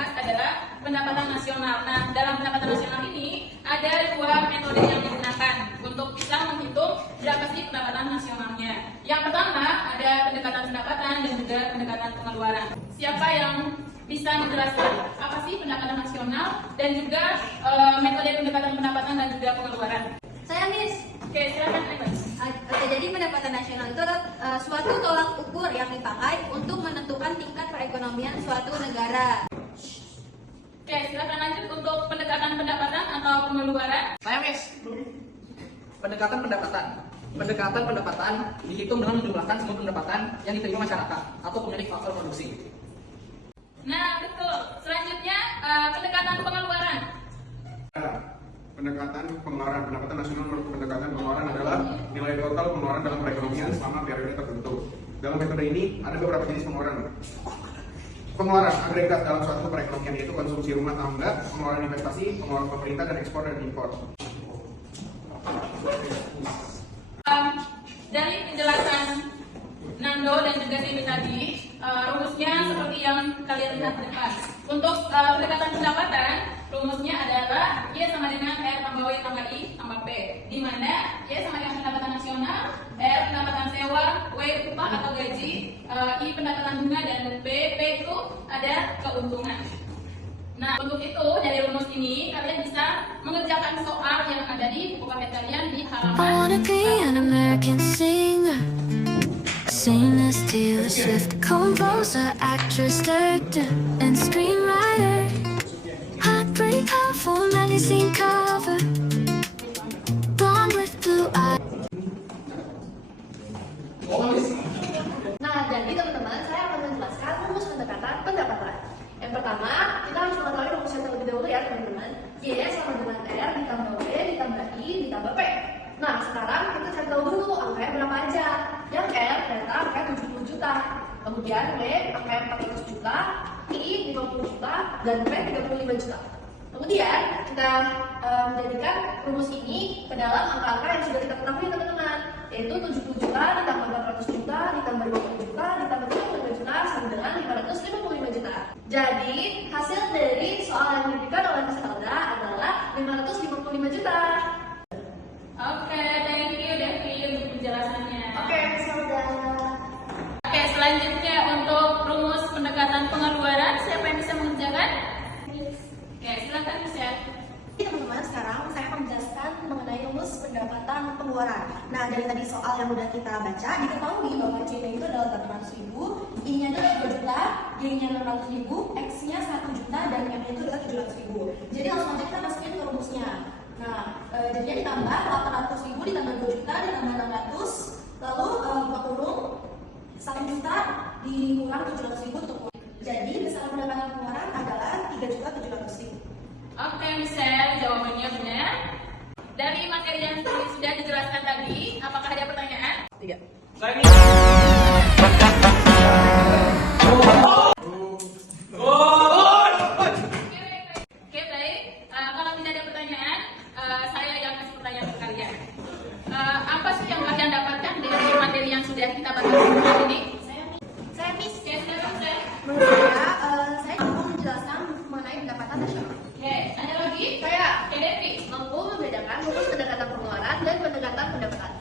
bahas adalah pendapatan nasional. Nah, dalam pendapatan nasional ini ada dua metode yang digunakan untuk bisa menghitung berapa sih pendapatan nasionalnya. Yang pertama ada pendekatan pendapatan dan juga pendekatan pengeluaran. Siapa yang bisa menjelaskan apa sih pendapatan nasional dan juga metode pendekatan pendapatan dan juga pengeluaran? Saya Miss. Oke, silakan Ibu. Oke, jadi pendapatan nasional itu adalah suatu tolak ukur yang dipakai untuk menentukan tingkat perekonomian suatu negara. Oke, silakan lanjut untuk pendekatan pendapatan atau pengeluaran. Saya Miss. Pendekatan pendapatan. Pendekatan pendapatan dihitung dengan menjumlahkan semua pendapatan yang diterima masyarakat atau pemilik faktor produksi. Nah, betul. Selanjutnya pendekatan pengeluaran. Pendekatan pengeluaran, pendapatan nasional menurut pendekatan pengeluaran adalah nilai total pengeluaran dalam perekonomian selama periode tertentu. Dalam metode ini ada beberapa jenis pengeluaran. Pengeluaran agregat dalam suatu perekonomian yaitu konsumsi rumah tangga, pengeluaran investasi, pengeluaran pemerintah dan ekspor dan impor. Dari penjelasan Nando dan juga Dewi tadi, rumusnya seperti yang kalian lihat di depan. Untuk pendekatan pendapatan, rumusnya adalah Y sama dengan R tambah Y tambah I tambah P, di mana Y sama dengan pendapatan nasional, R pendapatan sewa, W upah atau gaji, I pendapatan bunga, dan P itu ada keuntungan. Nah, untuk itu dari rumus ini kalian bisa mengerjakan soal yang ada di buku paket kalian di I wanna be an halaman. American singer, singer, Taylor Swift, composer, actress, director, and screenwriter. Heartbreaker for magazine cover, blonde with blue eyes. Nah, jadi teman-teman, saya akan menjelaskan rumus pendekatan pendapatan. Yang pertama, kita harus mengetahui rumusnya terlebih dahulu ya teman-teman. Y sama dengan R ditambah W ditambah I ditambah P. Nah, sekarang kita cari tahu dulu angkanya berapa aja. Yang R ternyata angkanya 70 juta. Kemudian W angkanya 400 juta, I 50 juta, dan P 35 juta. Kemudian kita menjadikan rumus ini ke dalam angka-angka yang sudah kita ketahui teman-teman, yaitu 70 juta ditambah 400 juta ditambah 20 juta ditambah 35 juta sama dengan 555 juta. Jadi hasil dari soal yang diberikan oleh Miss Elda adalah 555 juta. Oke, thank you Devi untuk penjelasannya. Oke, Miss Elda. Oke, selanjutnya untuk rumus pendekatan pengeluaran, siapa yang bisa mengerjakan? Oke, silakan Michelle. Jadi teman-teman, sekarang saya akan menjelaskan mengenai rumus pendapatan pengeluaran. Nah, dari tadi soal yang udah kita baca, diketahui bahwa C-nya itu adalah 800.000, I-nya adalah 2 juta, Y-nya 600.000, X-nya 1 juta, dan M-nya itu adalah 700.000. Jadi langsung aja kita masukin ke rumusnya. Nah, jadinya ditambah 800.000 ditambah 2 juta ditambah 600, lalu buka kurung 1 juta dikurang 700.000 untuk jadi besaran pendapatan pengeluaran adalah 3.700.000. Oke, Michelle, jawabannya benar. Dari materi yang sudah dijelaskan tadi, apakah ada pertanyaan? Tiga. Oke, baik. Kalau tidak ada pertanyaan, saya yang kasih pertanyaan ke kalian. Apa sih yang kalian dapatkan dari materi yang sudah kita bahas hari ini? Saya Miss. Oke, silakan, Michelle. Menurut saya mampu menjelaskan mengenai pendapatan nasional. Oke, ada lagi? Saya Oke, Devi. mampu membedakan rumus pendekatan pengeluaran dan pendekatan pendapatan.